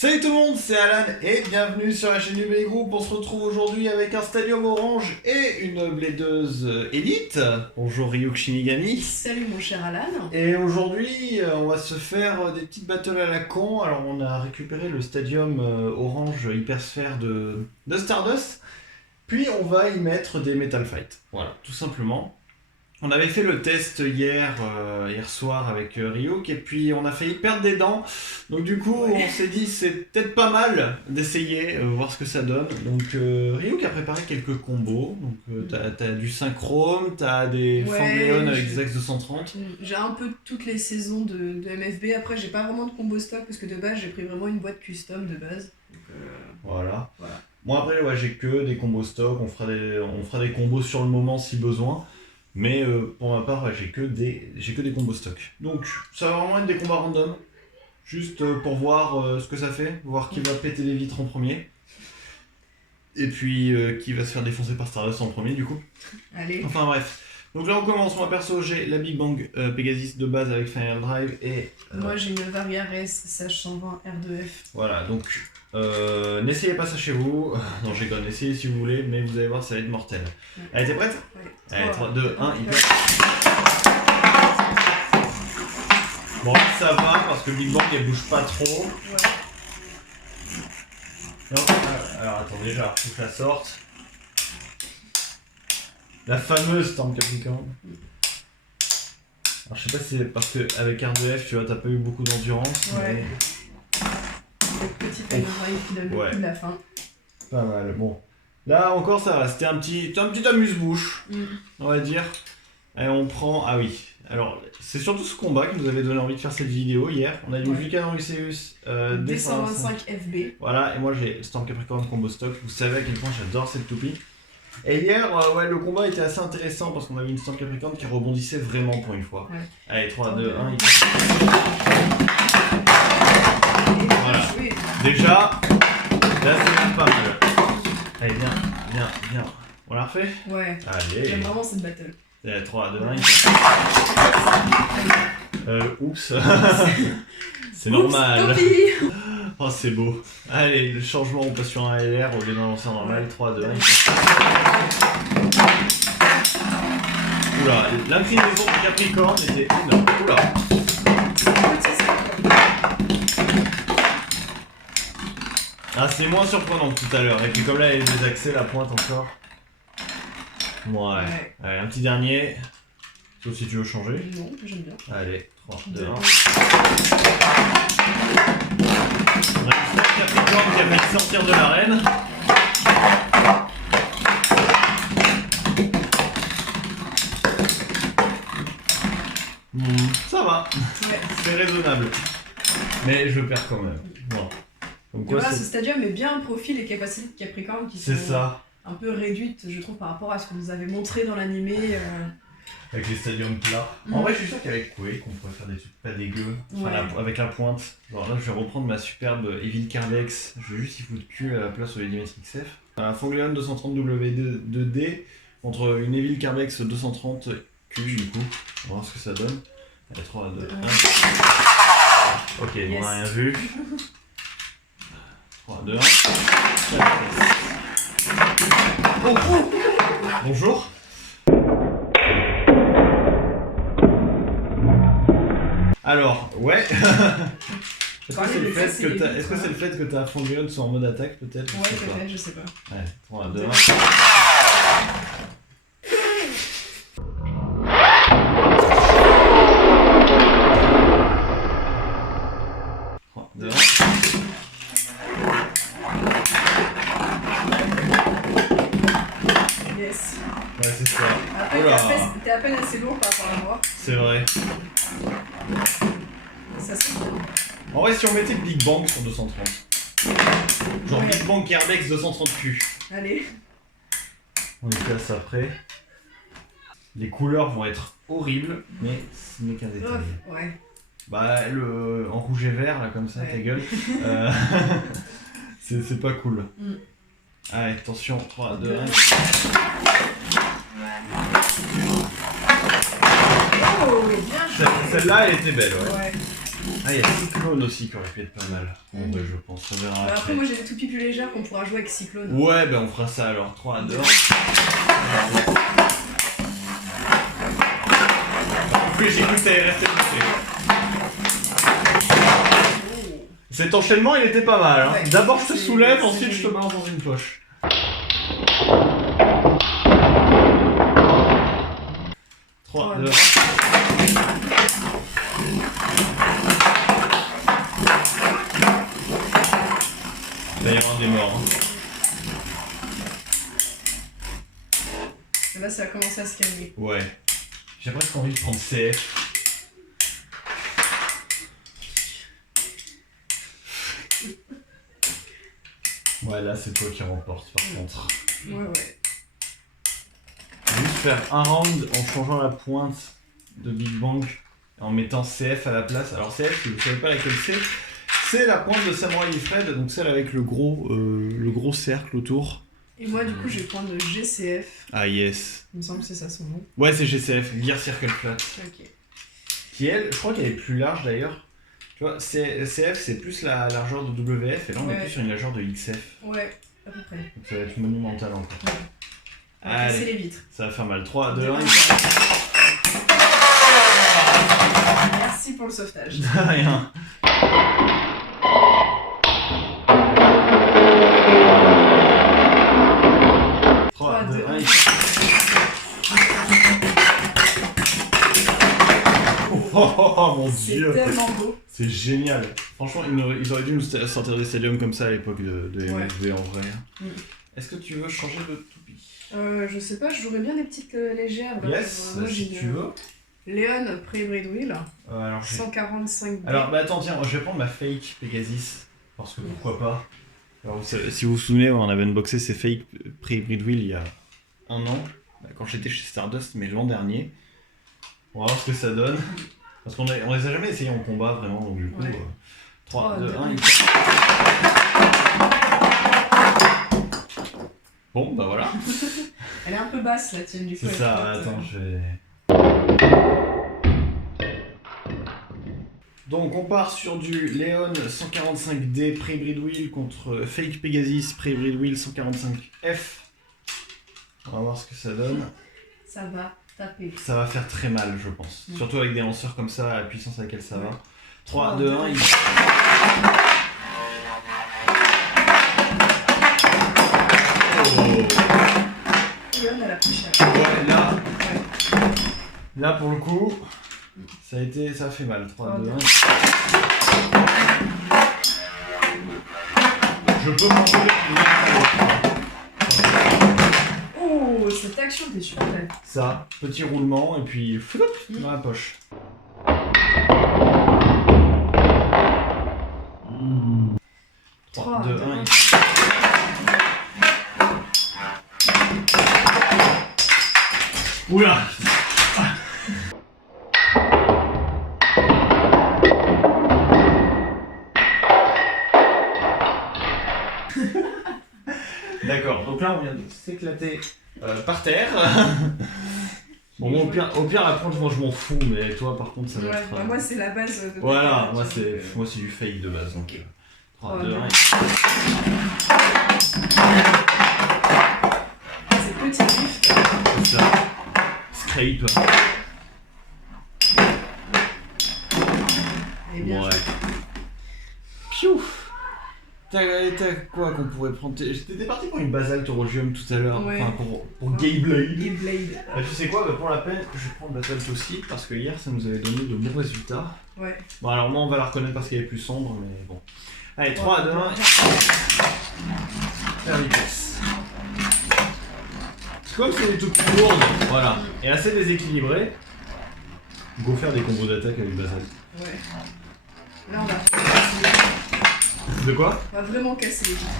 Salut tout le monde, c'est Alan et bienvenue sur la chaîne du Belly Group. On se retrouve aujourd'hui avec un Stadium Orange et une Bladeuse Elite. Bonjour Ryuk Shinigami. Salut mon cher Alan. Et aujourd'hui, on va se faire des petites battles à la con. Alors on a récupéré le Stadium Orange Hypersphère de Stardust. Puis on va y mettre des Metal Fight. Voilà, tout simplement. On avait fait le test hier soir avec Ryuk et puis on a failli perdre des dents. Donc du coup on s'est dit c'est peut-être pas mal d'essayer, voir ce que ça donne. Donc Ryuk a préparé quelques combos. Donc t'as du synchrome, t'as des Fangleon avec des axes 230. J'ai un peu toutes les saisons de MFB. Après j'ai pas vraiment de combo stock parce que de base j'ai pris vraiment une boîte custom de base. Donc, voilà. Moi après j'ai que des combos stock. On fera des combos sur le moment si besoin. Mais pour ma part, j'ai que des combos stock. Donc ça va vraiment être des combats random. Juste pour voir ce que ça fait. Voir qui va péter les vitres en premier. Et puis qui va se faire défoncer par Stardust en premier du coup. Allez. Enfin bref. Donc là on commence. Moi perso j'ai la Big Bang Pegasus de base avec Final Drive. Et moi j'ai une Variares SH120 R2F. Voilà donc n'essayez pas ça chez vous. Non j'ai quand même essayé si vous voulez. Mais vous allez voir ça va être mortel. Ouais. Elle était prête? Ouais. Allez 3, 2, 1, il peut. Bon là ça va parce que Big Bang elle bouge pas trop. Ouais. Non, alors attends déjà, faut que je la sorte. La fameuse Storm Capricorn. Alors je sais pas si c'est parce que avec R2F tu vois t'as pas eu beaucoup d'endurance. Ouais. Mais... Le petit Final Drive qui donne le coup de la fin. Pas mal, bon. Là encore ça va, c'était un petit amuse-bouche, on va dire. Et on prend... Ah oui, alors c'est surtout ce combat qui nous avait donné envie de faire cette vidéo hier. On a eu Vulcan Ruseus D125 FB. Voilà, et moi j'ai Storm Capricorn combo stock. Vous savez à quel point j'adore cette toupie. Et hier, le combat était assez intéressant parce qu'on avait une Storm Capricorn qui rebondissait vraiment pour une fois. Ouais. Allez, 3, 2, 1, il... Voilà. Déjà, là c'est même pas mal. Allez, viens. On l'a refait? Ouais. Allez. J'aime vraiment cette battle. 3, 2, 1. Oups. C'est normal. Oh, c'est beau. Allez, le changement, on passe sur un LR au lieu d'un lanceur normal. 3, 2, 1. Oula, l'inclinaison du Capricorne était énorme. Oula. Ah, c'est moins surprenant que tout à l'heure. Et puis comme là, il y a des accès, la pointe encore. Ouais. Allez, un petit dernier. Sauf si tu veux changer. Non, j'aime bien. Allez, 3, 2, 1. On a une Capricorne qui a failli sortir de l'arène. Ça va. Ouais. C'est raisonnable. Mais je perds quand même. Bon. Donc quoi, ce stadium est bien un profil et capacité de Capricorne qui sont un peu réduites, je trouve, par rapport à ce qu'on nous avait montré dans l'animé. Avec les stadiums plats. En vrai, je suis sûr qu'avec Quake, on pourrait faire des trucs pas dégueux. Enfin, avec la pointe. Genre là, je vais reprendre ma superbe Evil Carvex. Je vais juste y foutre cul à la place au Edimetric F. Un Fangleon 230W2D contre une Evil Carvex 230Q du coup. On va voir ce que ça donne. Allez, 3, 2, 1. Ok, on n'a rien vu. 3, 2, 1. Oh. Bonjour. Alors, ouais. Est-ce que c'est le fait que ta Fangleon soit en mode attaque peut-être? Ouais, peut-être, je sais pas. Ouais, 3, 2, 1. 3, 2, 1. Yes. Ouais, c'est ça. Après, t'es à peine assez lourd par rapport à moi. C'est vrai. Ça c'est bien. En vrai, si on mettait Big Bang sur 230. Genre Big Bang Carvex 230Q. Allez. On est classe après. Les couleurs vont être horribles, mais ce n'est qu'un détail. Ouais. Bah, en rouge et vert, là, comme ça, ta gueule. C'est pas cool. Allez, attention, 3, 2, 1. Oh, bien. Celle-là, elle était belle, ouais. Ah, il y a Cyclone aussi qui aurait pu être pas mal. Bon, bah, je pense, on verra après. Après, moi j'ai des toupies plus légères qu'on pourra jouer avec Cyclone. Ouais, ben on fera ça alors. 3, 2, 1. Oui, j'ai cru que t'allais rester couché. Cet enchaînement, il était pas mal. Hein. Ouais, d'abord, je te soulève, ensuite, je te balance dans une poche. 3, 2, 1. Il va y avoir des morts. Hein. Et là, ça va commencer à se calmer. Ouais. J'ai presque envie de prendre CF. Ouais, là, c'est toi qui remporte, par contre. Ouais. Je vais juste faire un round en changeant la pointe de Big Bang et en mettant CF à la place. Alors CF, si vous ne savez pas laquelle c'est la pointe de Samurai Fred, donc celle avec le gros cercle autour. Et moi, du coup, je vais prendre le GCF. Ah yes. Il me semble que c'est ça son nom. Ouais, c'est GCF, Gear Circle Flat. Ok. Qui elle, je crois qu'elle est plus large d'ailleurs. Tu vois, CF c'est plus la largeur de WF et là on est plus sur une largeur de XF. Ouais, à peu près. Donc ça va être monumental encore. Ouais. On va casser les vitres. Ça va faire mal. 3, 2, 1. Merci pour le sauvetage. De rien. Oh mon dieu! C'est tellement beau! C'est génial! Franchement, ils auraient dû nous sortir des stadiums comme ça à l'époque de MSV en vrai. Est-ce que tu veux changer de toupie? Je sais pas, je jouerais bien des petites légères. Yes, si tu veux. Léon Pre-Breed Wheel. Alors, 145 B. Alors, bah attends, tiens, je vais prendre ma fake Pegasus. Parce que pourquoi pas? Alors, si vous vous souvenez, on avait unboxé ces fake Pre-Breed Wheel il y a un an. Quand j'étais chez Stardust, mais l'an dernier. On va voir ce que ça donne. Parce qu'on les a jamais essayé en combat vraiment, donc du coup. 3, 2, 1, Bon, bah voilà. Elle est un peu basse la tienne, du coup. C'est ça, attends, je vais. Donc on part sur du Léon 145D Pre-Breed Wheel contre Fake Pegasus Pre-Breed Wheel 145F. On va voir ce que ça donne. Ça va taper. Ça va faire très mal, je pense. Surtout avec des lanceurs comme ça, la puissance à laquelle ça va. 3, 2, 1, Oh. Léon, elle a pris cher. Ouais, là pour le coup, ça a fait mal. 3, 2, 1. Je peux m'envoler. Oh, cette action était super belle. Ça, petit roulement et puis floup dans la poche. Mmh. 3, 2, 1. Oula. D'accord, donc là on vient de s'éclater par terre. Bon, au pire la planche, moi je m'en fous, mais toi par contre ça va être. Bah, moi c'est la base de. Voilà, moi c'est du fake de base donc. 3, 2, 1. C'est petit lift. C'est ça. Scrape. Et bien. Ouais. Piouf. T'as quoi qu'on pourrait prendre? T'étais parti pour une basalte Eurogium tout à l'heure, ouais. Enfin pour Gayblade. Gayblade. Bah, tu sais quoi, bah, pour la peine, je vais prendre basalte aussi, parce que hier ça nous avait donné de bons résultats. Ouais. Bon alors moi on va la reconnaître parce qu'elle est plus sombre, mais bon. Allez, 3, 2, 1. Faire vitesse. C'est comme si elle est toute plus lourde, voilà. Et assez déséquilibrée. Go faire des combos d'attaque avec basalte. Ouais. Là on va. De quoi? On va vraiment casser les vitres.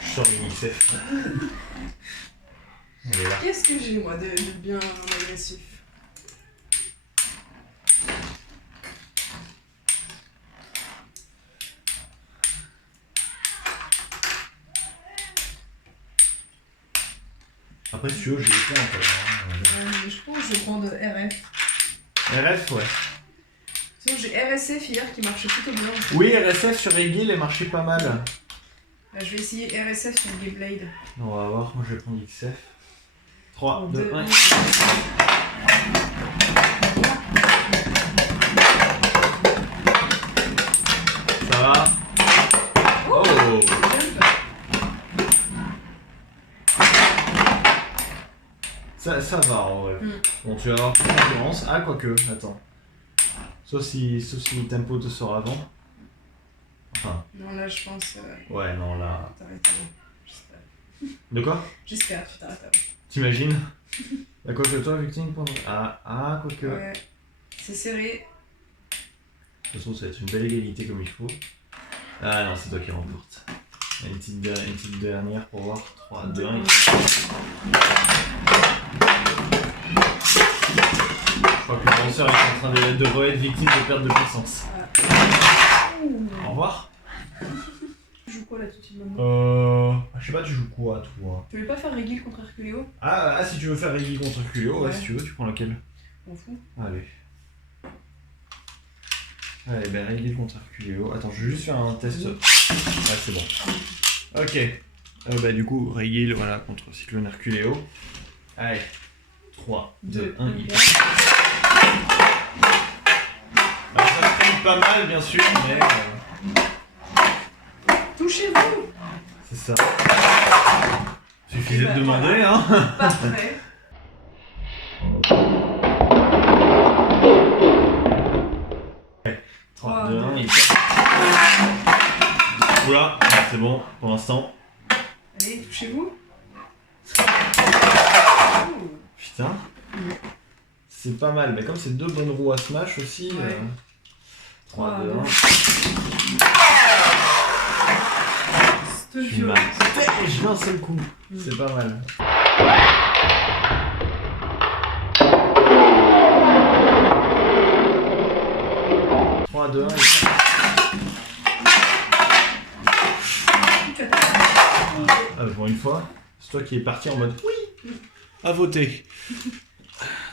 Je sors une XF. Qu'est-ce que j'ai moi de bien agressif? Après si tu veux, j'ai les points en fait. Je pense que je vais prendre RF. RF, ouais. Sinon, j'ai RSF hier qui marchait plutôt bien. Oui, RSF sur Egil, elle marchait pas mal. Là, je vais essayer RSF sur Beyblade. On va voir, moi je vais prendre XF. 3, 2, 1. Ça va? Oh! Ça va en vrai. Bon, tu vas avoir plus d'endurance. Ah, quoique, attends. Sauf si le tempo te sort avant. Enfin. Non, là, je pense. Ouais, non, là. T'arrêtes avant. J'espère. De quoi? J'espère, tu t'arrêtes avant. T'imagines? Bah, quoique toi, Victime, pendant. Ah, quoique. Ouais. C'est serré. De toute façon, ça va être une belle égalité comme il faut. Ah non, c'est toi qui remporte. Une petite dernière pour voir. 3, 2, 1. Je crois que le danseur est en train de re-être victime de perte de puissance. Au revoir. Tu joues quoi là tout de suite maintenant? Je sais pas, tu joues quoi toi? Tu voulais pas faire Regil contre Herculeo? Ah, si tu veux faire Regil contre Herculeo, ouais, si tu veux, tu prends laquelle? On fout. Allez. Allez, ben Regil contre Herculeo. Attends, je vais juste faire un test. Ouais, c'est bon. Ok. Bah du coup, Regil, voilà, contre Cyclone Herculeo. Allez. 3, 2, 1, il alors ça se traîne pas mal bien sûr, mais... Touchez-vous! C'est ça. Suffisait de demander, voilà. Hein. Parfait. Ouais. 3, 2, 1, il oula, c'est bon pour l'instant. Allez, touchez-vous. Putain. C'est pas mal, mais comme c'est 2 bonnes roues à smash aussi. Ouais. 3, 2, 1. Je suis mal. Je lance le coup. C'est pas mal. Trois, 2, 1. Pour une fois, c'est toi qui es parti en mode oui. À voter.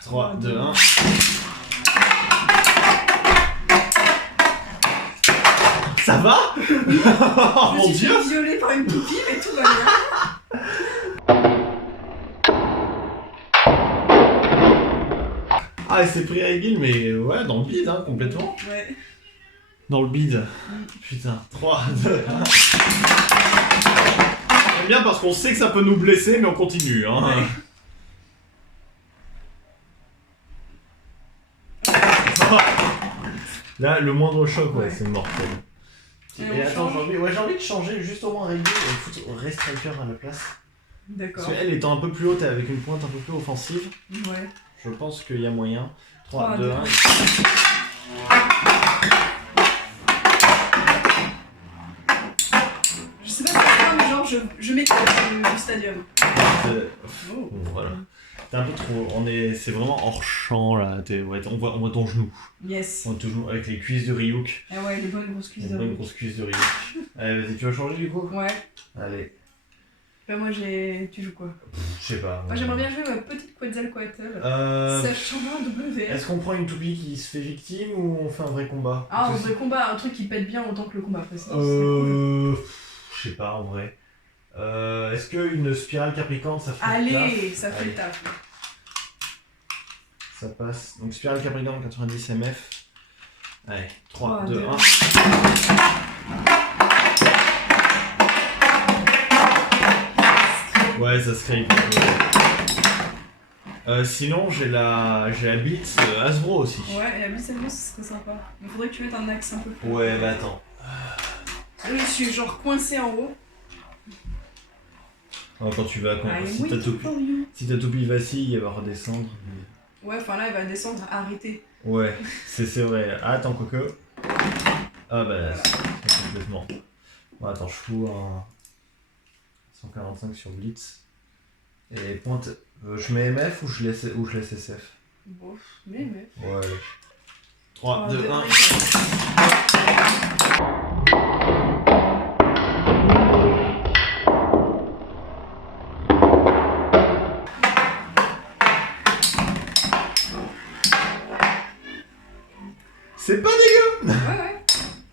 3, 2, 1. Ça va? Oh mon dieu! Je suis violée par une toupie, mais tout va bien. Ah, c'est pris Regil, mais ouais, dans le bide, hein, complètement. Ouais. Dans le bide. Putain, 3, 2, 1. J'aime bien parce qu'on sait que ça peut nous blesser, mais on continue. Hein. Ouais. Là, le moindre choc, ouais, Ouais. c'est mortel. Et attends, j'ai envie de changer juste au moins Regil et foutre Ray Striker à la place. D'accord. Parce qu'elle étant un peu plus haute et avec une pointe un peu plus offensive, Ouais. je pense qu'il y a moyen. 3, 2, 1. Je sais pas pourquoi, mais genre, je m'éclate du stadium. Bon, voilà. T'es un peu trop. C'est vraiment hors champ là. On voit ton genou. Yes. On voit ton genou avec les cuisses de Ryuk. Ah ouais, les bonnes grosses cuisses Les de bonnes Ryuk. grosses cuisses de Ryuk. Allez, vas-y, tu vas changer du coup? Ouais. Allez. Bah, moi, tu joues quoi? Je sais pas. Moi, j'aimerais bien jouer ma petite Quetzalcoatl. Sachant un WR. Est-ce qu'on prend une toupie qui se fait victime ou on fait un vrai combat? Ah, un vrai combat, un truc qui pète bien autant que le combat précédent. Je sais pas en vrai. Est-ce qu'une spirale capricorne ça fait le taf? Allez, ça fait le taf. Ça passe. Donc spirale capricorne 90 MF. Allez, 3, 2, 1. Ouais, ça scrape. Sinon, j'ai la Blitz Hasbro aussi. Ouais, et la Blitz Hasbro, ce serait sympa. Mais faudrait que tu mettes un axe un peu plus. Ouais, bah attends. Là, je suis genre coincé en haut. Alors, quand tu vas. Si ta toupie vacille, elle va redescendre. Ouais, enfin là, elle va descendre, arrêter. Ouais, c'est vrai. Ah, attends, coco. Ah, bah, voilà. c'est complètement. Bon, attends, je fous un 145 sur Blitz. Et pointe. Je mets MF ou je laisse SF? Bon, mais. Ouais, allez. 3, 2, 1. C'est pas dégueu. Ouais,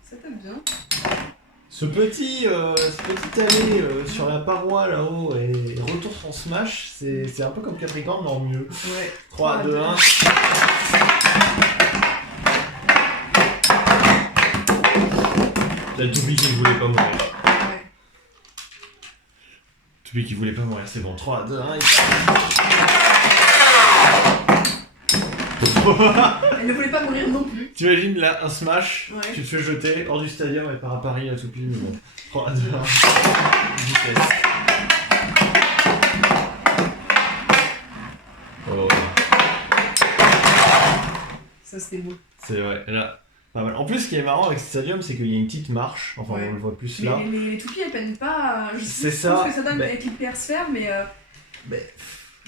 ça tape bien. Ce petit allée sur la paroi là-haut et retour son smash, c'est un peu comme Capricorne mais en mieux. Ouais. 3, 2, 1. La toupie qui ne voulait pas mourir. Ouais. Toupie qui voulait pas mourir, c'est bon. 3, 2, 1. Elle ne voulait pas mourir non plus. T'imagines là un smash, ouais. Tu te fais jeter hors du stadium et part à Paris la toupie, mais bon. 3, 2, 1. Vitesse. Oh. Ça c'était beau. C'est vrai, là. Pas mal. En plus, ce qui est marrant avec ce stadium, c'est qu'il y a une petite marche. Enfin, on le voit plus là. Mais les toupies, elles peinent pas. C'est ça. Je pense que ça donne avec l'hypersphère, mais.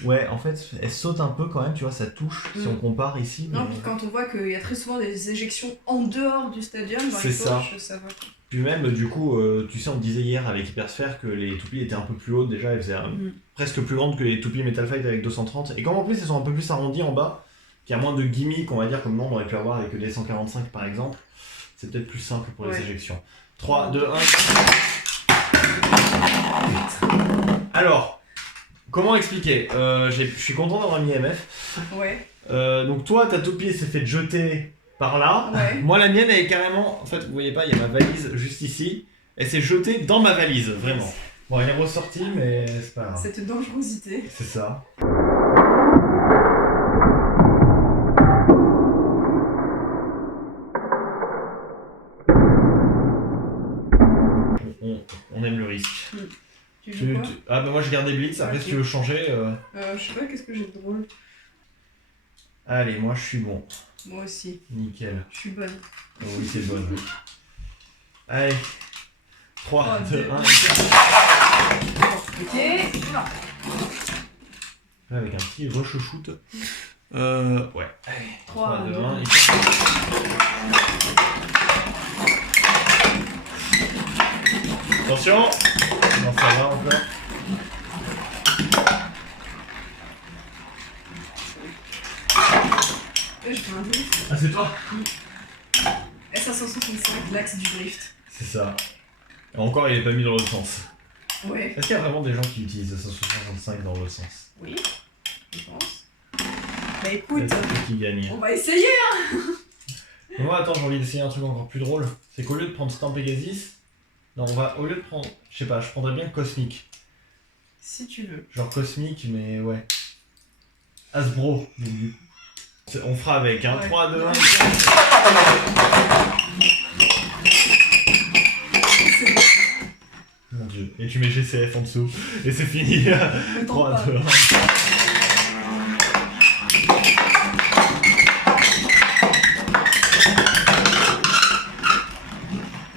Ouais, en fait, elle saute un peu quand même, tu vois, ça touche si on compare ici. Non, puis quand on voit qu'il y a très souvent des éjections en dehors du stadium, dans les poches, ça va. Puis même, du coup, tu sais, on disait hier avec Hypersphère que les toupies étaient un peu plus hautes déjà, elles faisaient presque plus grandes que les toupies Metal Fight avec 230. Et comme en plus, elles sont un peu plus arrondies en bas, qu'il y a moins de gimmicks, on va dire, comme nous on aurait pu avoir avec des 145 par exemple, c'est peut-être plus simple pour les éjections. 3, 2, 1. Alors, comment expliquer je suis content d'avoir mis MF. Ouais. Donc toi, ta toupie s'est fait jeter par là. Ouais. Moi, la mienne, elle est carrément... En fait, vous voyez pas, il y a ma valise juste ici. Elle s'est jetée dans ma valise, vraiment. Bon, elle est ressortie, mais c'est pas grave. Cette dangerosité. C'est ça. On aime le risque. Tu veux quoi Ah bah moi je gardais Blitz, après si tu veux changer... je sais pas, qu'est-ce que j'ai de drôle. Allez, moi je suis bon. Moi aussi. Nickel. Je suis bonne. Oh, oui, c'est bonne. Allez. 3, 2, 1, ok. Là, avec un petit rush shoot. Ouais. Allez. 3, 2, 1, Attention. Non, ça va encore. Je fais un drift. Ah, c'est toi? S565, l'axe du drift. C'est ça. Et encore, il est pas mis dans l'autre sens. Ouais. Est-ce qu'il y a vraiment des gens qui utilisent le 565 dans l'autre sens? Oui, je pense. Bah écoute, qui gagne. on va essayer hein. Moi, attends, j'ai envie d'essayer un truc encore plus drôle. C'est qu'au lieu de prendre Stamp Pegasus, non, on va, au lieu de prendre, je sais pas, je prendrais bien Cosmic. Si tu veux. Genre Cosmic, mais ouais. Hasbro, donc du coup. On fera avec, hein. Ouais. 3, 2, 1. Mon dieu. Et tu mets GCF en dessous. Et c'est fini. 3, 2, 1.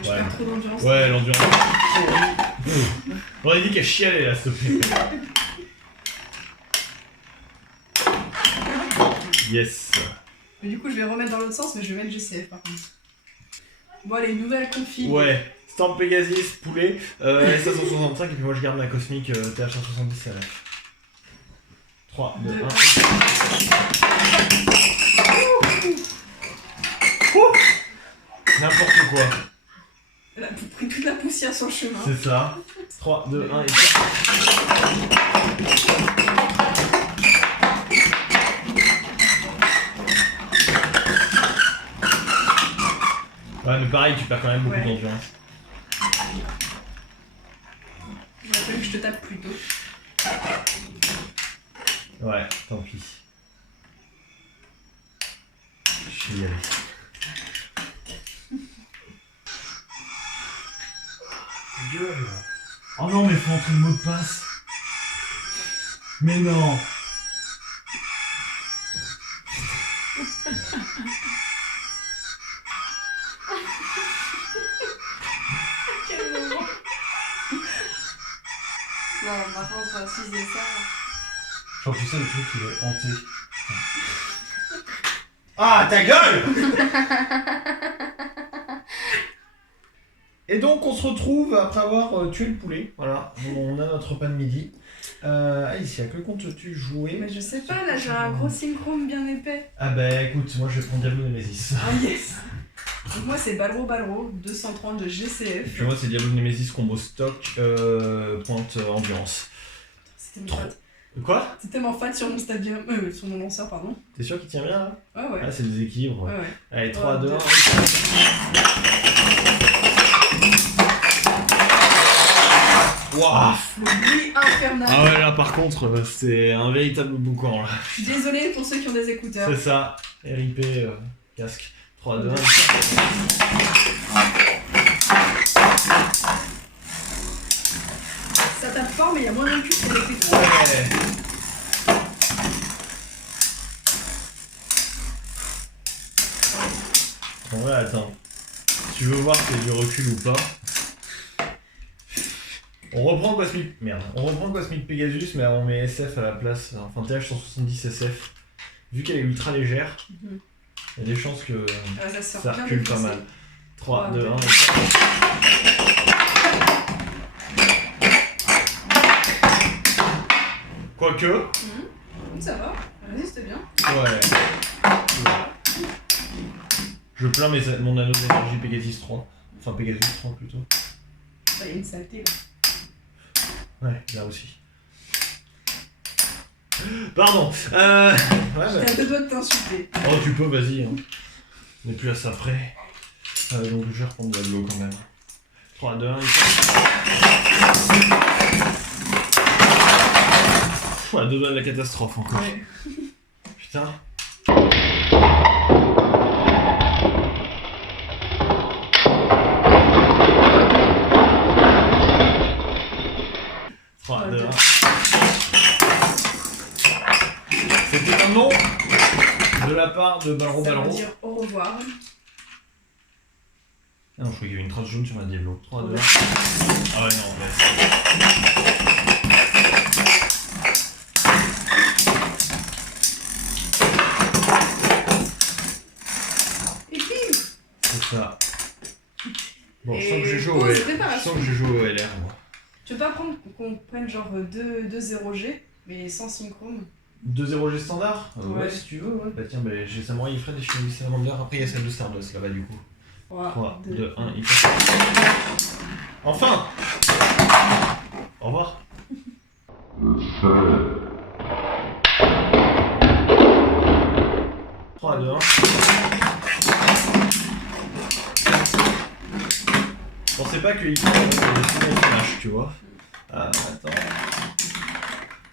Ouais. Trop d'endurance. Ouais, l'endurance. On aurait dit qu'elle chialait là, s'il te plaît. Yes. Mais du coup, je vais remettre dans l'autre sens, mais je vais mettre GCF par contre. Bon, allez, nouvelle config. Ouais, Stamp Pegasus, poulet, S565, et puis moi je garde ma Cosmic TH170 à la 3, 2, 1. N'importe quoi. Elle a pris toute la poussière sur le chemin. C'est ça. 3, 2, 1 et 4. Ouais, mais pareil, tu perds quand même beaucoup d'endurance. Il aurait fallu que je te tape plus tôt. Ouais, tant pis. Je suis allé. Gueule. Oh non, mais faut entrer le mot de passe. Mais non. Non, par contre, si c'est ça. Genre, tu sais, le truc, il est hanté. Ah, ta gueule! Et donc, on se retrouve après avoir tué le poulet. Voilà, on a notre repas de midi. Alicia, que comptes-tu jouer? Mais je sais pas, là, j'ai un gros synchrone bien épais. Ah bah écoute, moi je vais prendre Diablo Nemesis. Ah yes! Donc moi c'est Balro 230 de GCF. Et puis moi c'est Diablo Nemesis combo stock pointe endurance. C'était trop. Quoi? C'est tellement fat sur mon stadium, sur mon lanceur pardon. T'es sûr qu'il tient bien là? Ouais. Ah c'est des équilibres. Ouais. Allez 3, 2, 1. Waouh! Le bruit infernal. Ah ouais là par contre c'est un véritable boucan là. Je suis désolée pour ceux qui ont des écouteurs. C'est ça. RIP casque. 3, 2, 1. Ça tape fort mais il y a moins de cul sur les pétons. Ouais. En vrai attends. Tu veux voir si j'ai du recul ou pas? On reprend Cosmic Pegasus, mais on met SF à la place, enfin TH170 SF. Vu qu'elle est ultra légère, il y a des chances que ça recule pas mal. 3, 2, 1. Quoique. Ça va, résiste bien. Ouais. Je plains mon anneau d'énergie Pegasus 3. Enfin Pegasus 3 plutôt. Il y a une saleté là. Ouais, là aussi. Pardon. Ouais, J'ai deux doigts de t'insulter. Oh, tu peux, vas-y. Hein. On n'est plus à ça près. Donc je vais reprendre de la l'eau quand même. 3, 2, 1, et à deux doigts de la catastrophe encore. Ouais. Putain. C'était un nom de la part de Balro. Ça veut dire au revoir. Ah non, je croyais qu'il y avait une trace jaune sur ma Diablo. 3, 2, 1. Ah ouais, non, ouais. Et bim! C'est ça. Bon, je Et sens que j'ai joué au LR, moi. Tu veux pas prendre qu'on prenne genre 2 0G, mais sans synchrome? 2-0G standard? Ouais, si tu veux, ouais. Bah tiens, bah, j'ai Samurai Ifred et Shinobi Salamander. Après, il y a celle de Stardust là-bas du coup. 3, 2, 1, il passe. Enfin! Au revoir. 3, 2, 1. Je pensais pas que Ifred avait des Smash, tu vois. Ah, attends.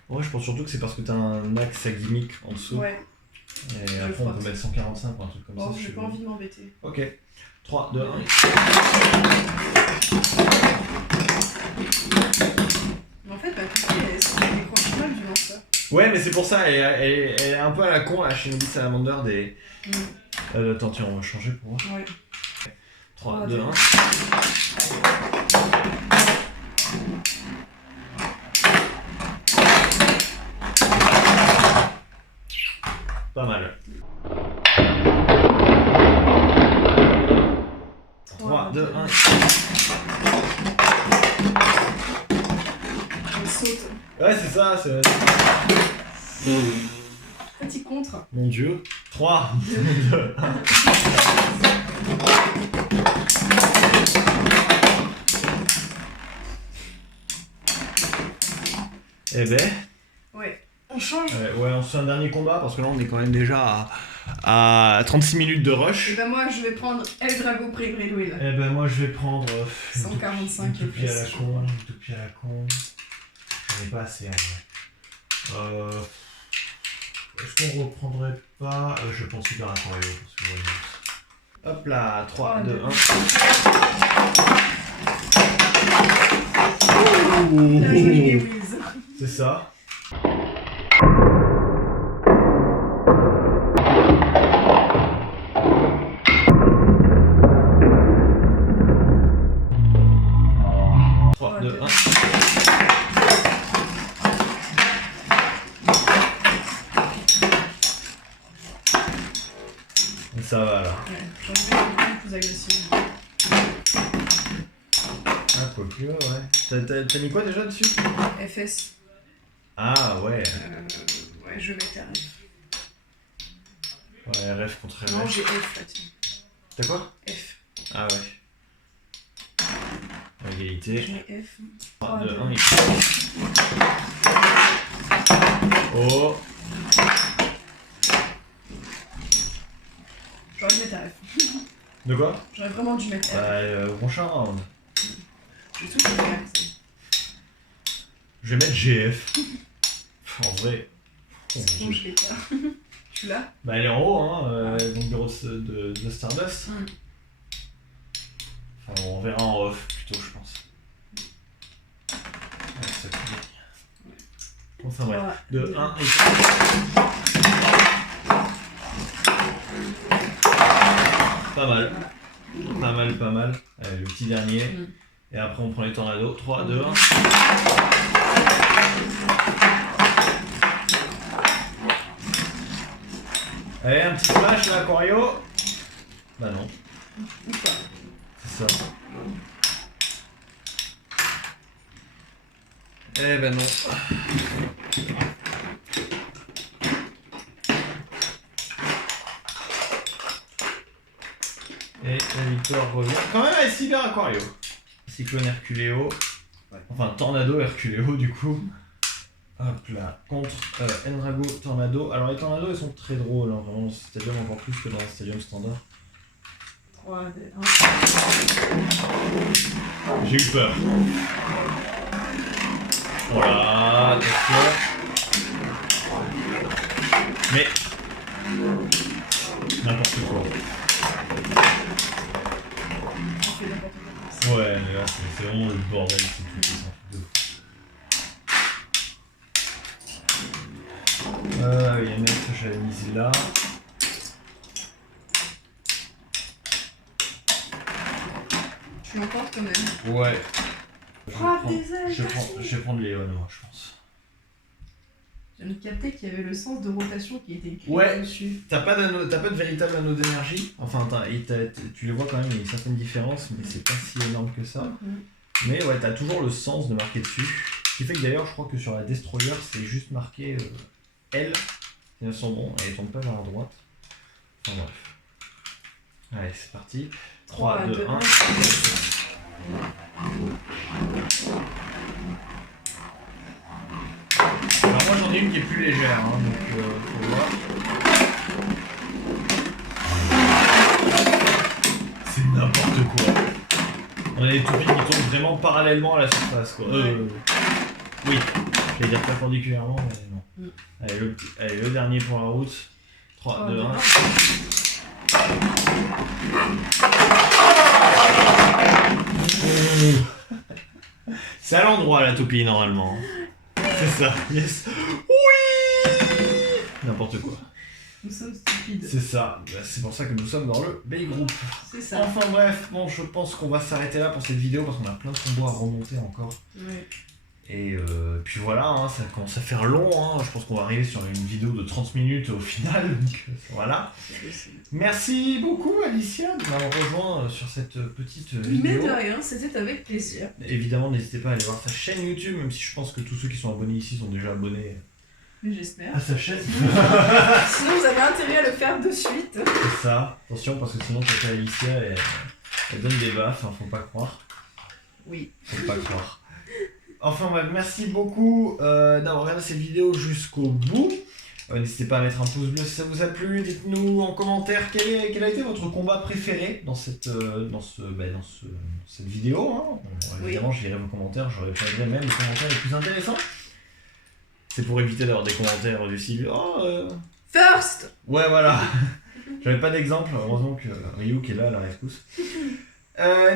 Ouais, je pense surtout que c'est parce que t'as un axe à gimmick en dessous. Ouais. Et après, on peut mettre 145 ou un truc comme ça. J'ai pas envie de m'embêter. Ok. 3, 2, 1. Mais en fait, bah, tu sais, c'est décroche mal du lanceur. Ouais, mais c'est pour ça, elle est un peu à la con, la Shinobi Salamander des. Attends, tiens, on va changer pour voir. Ouais. 3, 2, 1. Pas mal. 3, 2, 1. On saute. Ouais, c'est ça, c'est. Petit contre. Mon dieu. 3, 2, 1. Eh ben. Ouais. On change. Ouais, on se fait un dernier combat parce que là on est quand même déjà à 36 minutes de rush. Et ben moi je vais prendre El Drago Pre-Breedwill. Eh ben moi je vais prendre 145 une toupie à la con, une toupie à la con. J'en ai pas assez en vrai. Est-ce qu'on reprendrait pas je pense super à Corio. Hop là, 3, 2, 1. La jolie des Wheels. C'est ça. Ça va là. Ouais, j'ai envie d'être plus agressif. Ah, quoi que ouais. T'as mis quoi déjà dessus? FS. Ah, ouais. Ouais, je vais mettre RF. Ouais, RF contre RF. Non, j'ai F là-dessus. T'as quoi? F. Ah ouais. Égalité. Je mets F. 3, 2, 1, Oh. J'aurais dû mettre F. De quoi? J'aurais vraiment dû mettre F. Prochain round. Je vais tout faire. Je vais mettre GF. En vrai. C'est bon, je l'ai pas. Tu l'as? Bah elle est en haut, hein, donc bureau de Stardust. Enfin, on verra en off plutôt, je pense. Enfin bref. De 1 et 4. Pas mal. Pas mal. Allez, le petit dernier. Et après on prend les tornados. 3, 2, 1. Allez, un petit smash là, Corio. Bah non. C'est ça. Eh ben non. Et la victoire revient quand même à Cyber Aquario. Cyclone Herculéo. Enfin, Tornado Herculéo du coup. Hop là, contre Endrago Tornado. Alors les tornados ils sont très drôles, hein, vraiment dans ce stadium encore plus que dans un stadium standard. 3, 2, 1. J'ai eu peur. Voilà, d'accord. Mais n'importe quoi. Ouais, mais là c'est vraiment le bordel, c'est tout ça. Il y a une autre que j'avais mise là. Je suis encore quand même. Ouais. Je vais prendre Léon, moi, je pense. J'ai capté qu'il y avait le sens de rotation qui était écrit dessus. T'as pas de véritable anneau d'énergie. Enfin, tu les vois quand même, il y a une certaine différence, mais c'est pas si énorme que ça. Mais ouais, t'as toujours le sens de marquer dessus. Ce qui fait que d'ailleurs, je crois que sur la Destroyer, c'est juste marqué L. Ils sont bons, et ils tombent pas vers la droite. Enfin bref. Allez, c'est parti. 3, 2, 1. Alors moi j'en ai une qui est plus légère, hein, donc faut voir. C'est n'importe quoi. On a des toupies qui tombent vraiment parallèlement à la surface, quoi. Oui, je vais dire perpendiculairement, mais non. Allez, le dernier pour la route. 3, 2, 1. C'est à l'endroit la toupie normalement. C'est ça, yes. Oui. N'importe quoi. Nous sommes stupides. C'est ça, c'est pour ça que nous sommes dans le B-Group. C'est ça. Enfin bref, bon, je pense qu'on va s'arrêter là pour cette vidéo parce qu'on a plein de combos à remonter encore. Ouais. Et puis voilà, hein, ça commence à faire long, hein. Je pense qu'on va arriver sur une vidéo de 30 minutes au final, donc voilà. Merci beaucoup Alicia de m'avoir rejoint sur cette petite vidéo. Mais de rien, c'était avec plaisir. Évidemment, n'hésitez pas à aller voir sa chaîne YouTube, même si je pense que tous ceux qui sont abonnés ici sont déjà abonnés J'espère. à sa chaîne. Sinon vous avez intérêt à le faire de suite. C'est ça, attention parce que sinon quand Alicia elle donne des baffes, hein, faut pas croire. Oui. Faut pas croire. Enfin bref, merci beaucoup d'avoir regardé cette vidéo jusqu'au bout. N'hésitez pas à mettre un pouce bleu si ça vous a plu. Dites-nous en commentaire quel a été votre combat préféré dans cette vidéo. Hein. Bon, évidemment, je lirai vos commentaires, je répondrai même les commentaires les plus intéressants. C'est pour éviter d'avoir des commentaires du style First. Ouais, voilà. J'avais pas d'exemple, heureusement que Ryu qui est là à la rescousse.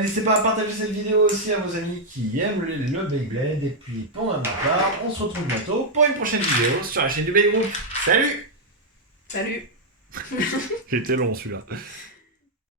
N'hésitez pas à partager cette vidéo aussi à vos amis qui aiment le Beyblade. Et puis pour ma part, on se retrouve bientôt pour une prochaine vidéo sur la chaîne du B-Group. Salut. Salut. C'était long celui-là.